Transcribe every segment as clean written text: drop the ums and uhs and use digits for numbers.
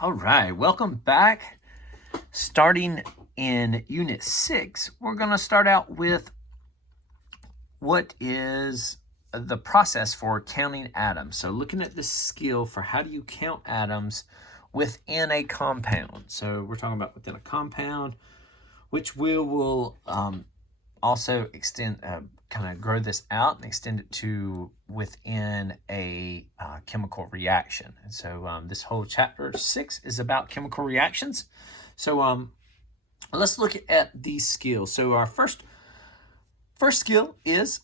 All right, welcome back. Starting in Unit 6, we're going to start out with what is the process for counting atoms. So looking at this skill for how do you count atoms within a compound. So we're talking about within a compound, which we will also extend, kind of grow this out and extend it to within a chemical reaction. And so this whole chapter 6 is about chemical reactions. So let's look at these skills. So our first skill is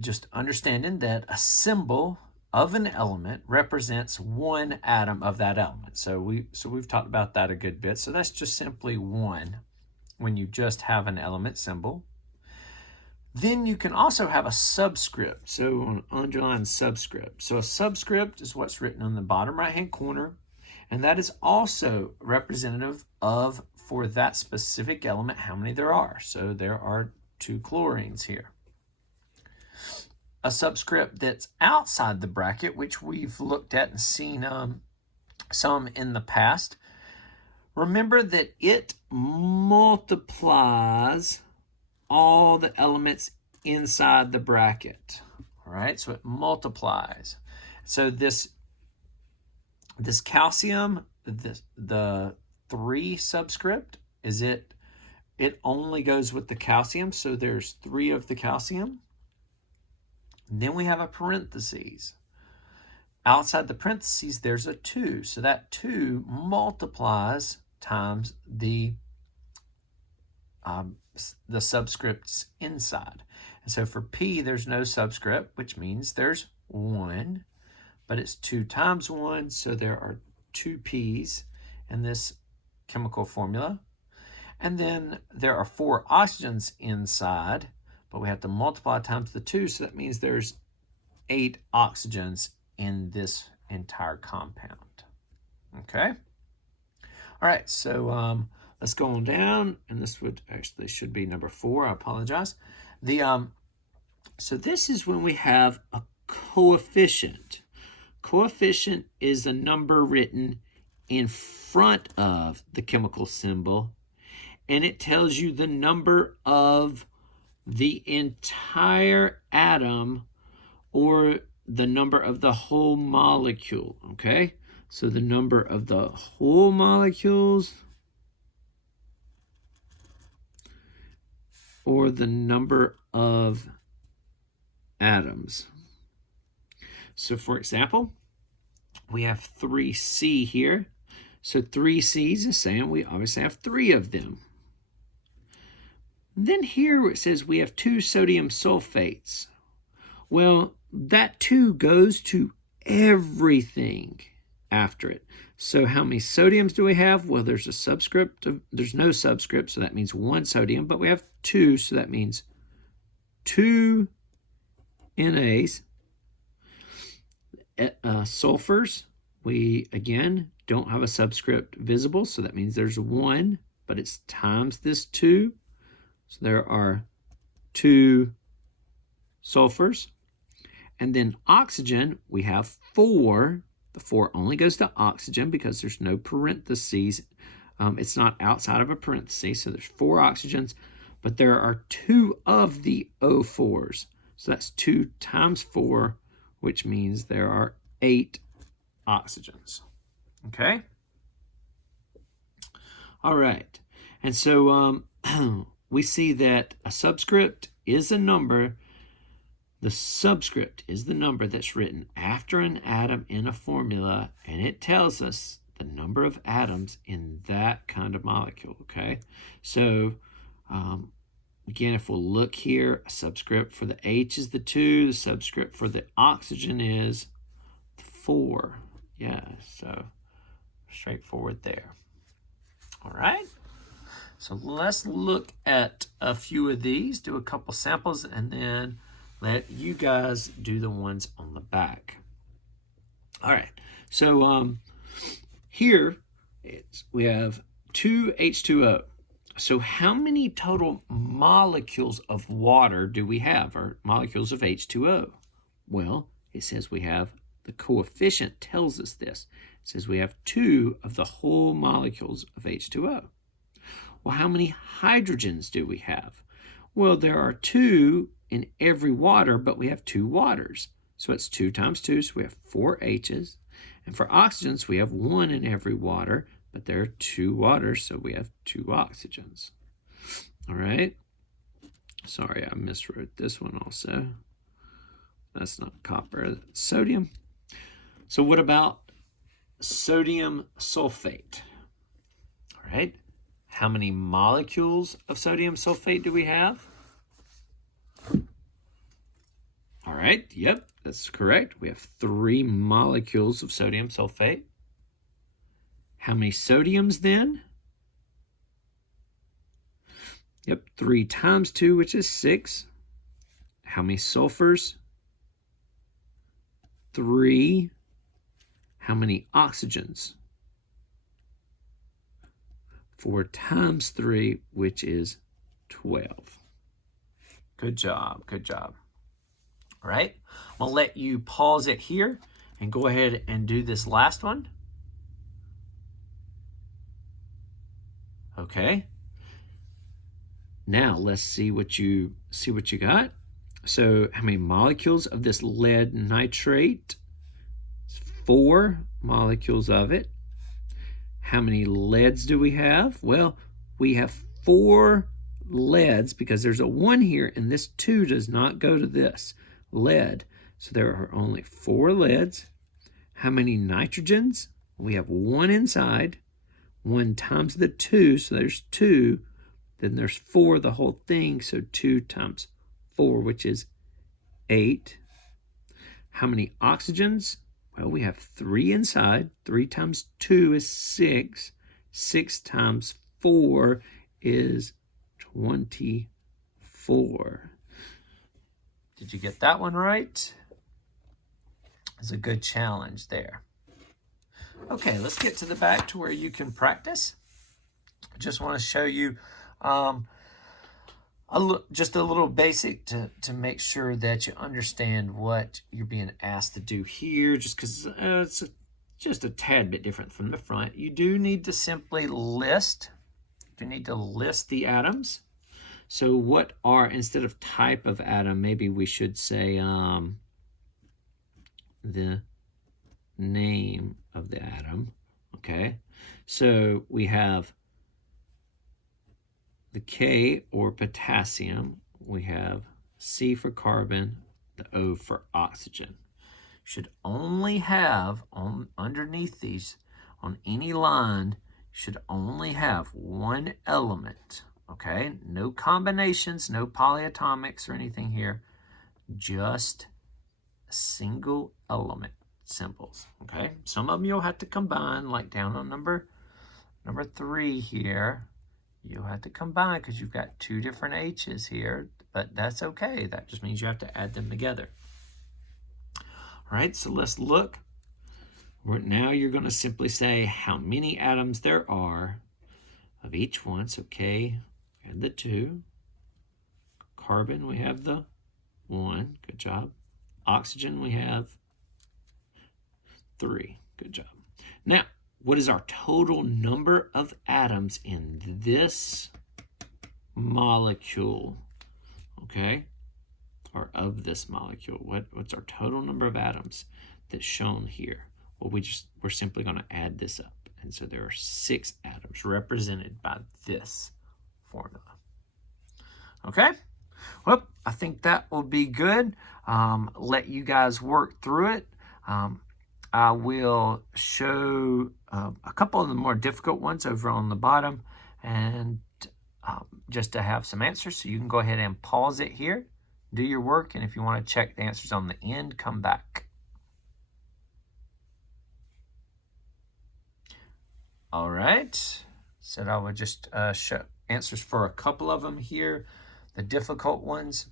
just understanding that a symbol of an element represents one atom of that element. So we've talked about that a good bit. So that's just simply one when you just have an element symbol. Then you can also have a subscript. So an underlined subscript. So a subscript is what's written on the bottom right-hand corner. And that is also representative of, for that specific element, how many there are. So there are 2 chlorines here. A subscript that's outside the bracket, which we've looked at and seen some in the past. Remember that it multiplies all the elements inside the bracket. All right, so it multiplies. So this calcium, the 3 subscript, it only goes with the calcium, so there's 3 of the calcium. And then we have a parentheses. Outside the parentheses, there's a 2, so that 2 multiplies times the subscripts inside. And so for P, there's no subscript, which means there's 1, but it's 2 times 1, so there are 2 P's in this chemical formula. And then there are 4 oxygens inside, but we have to multiply times the 2, so that means there's 8 oxygens in this entire compound. Okay? All right, so let's go on down, and this should be number 4. I apologize. So this is when we have a coefficient. Coefficient is a number written in front of the chemical symbol, and it tells you the number of the entire atom or the number of the whole molecule, okay? So the number of the whole molecules or the number of atoms. So for example, we have 3C here. So 3C's is saying we obviously have 3 of them. Then here it says we have 2 sodium sulfates. Well, that 2 goes to everything after it. So how many sodiums do we have? Well, there's a subscript. There's no subscript, so that means 1 sodium, but we have 2, so that means 2 NAs. Sulfurs, we again don't have a subscript visible, so that means there's 1, but it's times this 2. So there are 2 sulfurs. And then oxygen, we have 4. The 4 only goes to oxygen because there's no parentheses. It's not outside of a parenthesis, so there's 4 oxygens, but there are 2 of the O4s. So that's 2 times 4, which means there are 8 oxygens. Okay? All right. And so we see that a subscript is a number. The subscript is the number that's written after an atom in a formula, and it tells us the number of atoms in that kind of molecule, okay? So, again, if we'll look here, a subscript for the H is the 2, the subscript for the oxygen is 4. Yeah, so straightforward there. All right, so let's look at a few of these, do a couple samples, and then let you guys do the ones on the back. All right, so here we have 2 H2O. So how many total molecules of water do we have, or molecules of H2O? Well, it says we have the coefficient tells us this. It says we have 2 of the whole molecules of H2O. Well, how many hydrogens do we have? Well, there are 2 in every water, but we have 2 waters. So it's 2 times 2, so we have 4 H's. And for oxygens, we have 1 in every water, but there are 2 waters, so we have 2 oxygens. All right. Sorry, I miswrote this one also. That's not copper, that's sodium. So what about sodium sulfate? All right. How many molecules of sodium sulfate do we have? All right, yep, that's correct. We have 3 molecules of sodium sulfate. How many sodiums then? Yep, 3 times 2, which is 6. How many sulfurs? 3. How many oxygens? 4 times 3, which is 12. Good job, good job. All right, I'm going to let you pause it here and go ahead and do this last one. Okay. Now let's see what you got. So how many molecules of this lead nitrate? 4 molecules of it. How many leads do we have? Well, we have 4 leads because there's a 1 here, and this 2 does not go to this lead. So there are only 4 leads. How many nitrogens? We have 1 inside. 1 times the 2, so there's 2. Then there's 4, the whole thing, so 2 times 4, which is 8. How many oxygens? Well, we have 3 inside. 3 times 2 is 6. 6 times 4 is 24. Did you get that one right? It's a good challenge there. Okay, let's get to the back to where you can practice. I just want to show you just a little basic to make sure that you understand what you're being asked to do here, just because it's just a tad bit different from the front. You do need to simply list. You need to list the atoms. So what are, instead of type of atom, maybe we should say the name of the atom. Okay, so we have the K, or potassium. We have C for carbon, the O for oxygen. Should only have, underneath these, on any line, should only have 1 element. Okay, no combinations, no polyatomics or anything here, just single element symbols. Okay, some of them you'll have to combine, like down on number 3 here. You'll have to combine because you've got 2 different H's here, but that's okay. That just means you have to add them together. All right, so let's look. Now you're going to simply say how many atoms there are of each one. So K, we have the 2. Carbon, we have the 1. Good job. Oxygen, we have 3. Good job. Now, what is our total number of atoms in this molecule? Okay, or of this molecule. What's our total number of atoms that's shown here? Well, we're simply going to add this up. And so there are 6 atoms represented by this formula. Okay, well, I think that will be good. Let you guys work through it. I will show a couple of the more difficult ones over on the bottom, and just to have some answers. So you can go ahead and pause it here, do your work, and if you want to check the answers on the end, come back. All right, said I would just show answers for a couple of them here, the difficult ones.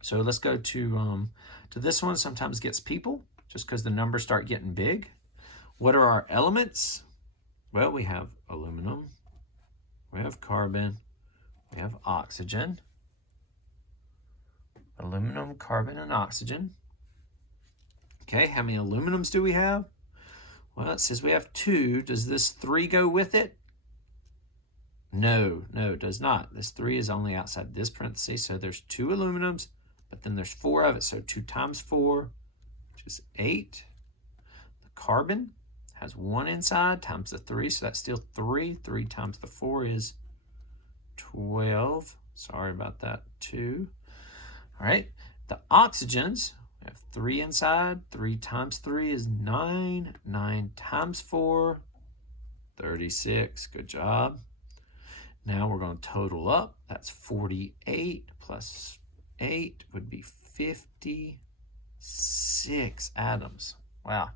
So let's go to this one. Sometimes gets people, just because the numbers start getting big. What are our elements? Well, we have aluminum, we have carbon, we have oxygen. Aluminum, carbon, and oxygen. Okay, how many aluminums do we have? Well, it says we have 2. Does this 3 go with it? No, it does not. This 3 is only outside this parenthesis, so there's 2 aluminums, but then there's 4 of it, so 2 times 4, which is 8. The carbon has 1 inside times the 3, so that's still 3. 3 times the 4 is 12. Sorry about that, 2. All right, the oxygens, we have 3 inside. 3 times 3 is 9. 9 times 4, 36. Good job. Now we're going to total up. That's 48 plus 8 would be 56 atoms. Wow,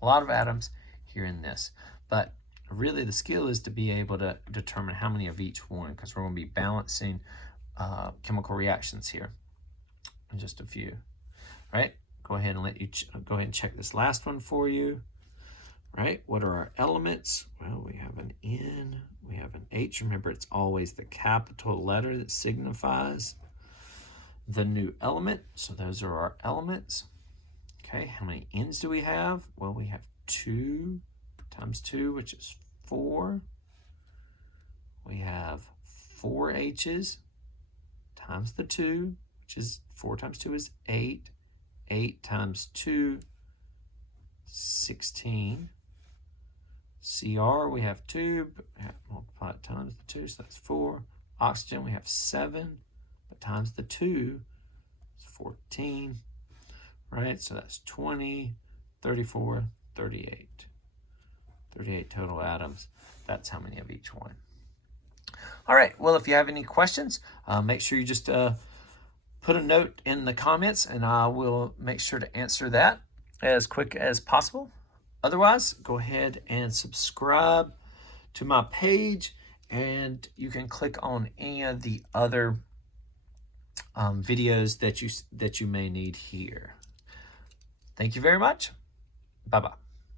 a lot of atoms here in this. But really the skill is to be able to determine how many of each one, because we're going to be balancing chemical reactions here in just a few. All right, go ahead and go ahead and check this last one for you. Right, what are our elements? Well, we have an N, we have an H. Remember, it's always the capital letter that signifies the new element. So those are our elements. Okay, how many N's do we have? Well, we have 2 times 2, which is 4. We have 4 H's times the 2, which is 4 times 2 is 8. 8 times 2, 16. Cr, we have 2, but we have to multiply it times the 2, so that's 4. Oxygen, we have 7, but times the 2 is 14. Right, so that's 20, 34, 38. 38 total atoms. That's how many of each one. All right, well, if you have any questions, make sure you just put a note in the comments, and I will make sure to answer that as quick as possible. Otherwise, go ahead and subscribe to my page, and you can click on any of the other videos that you may need here. Thank you very much. Bye-bye.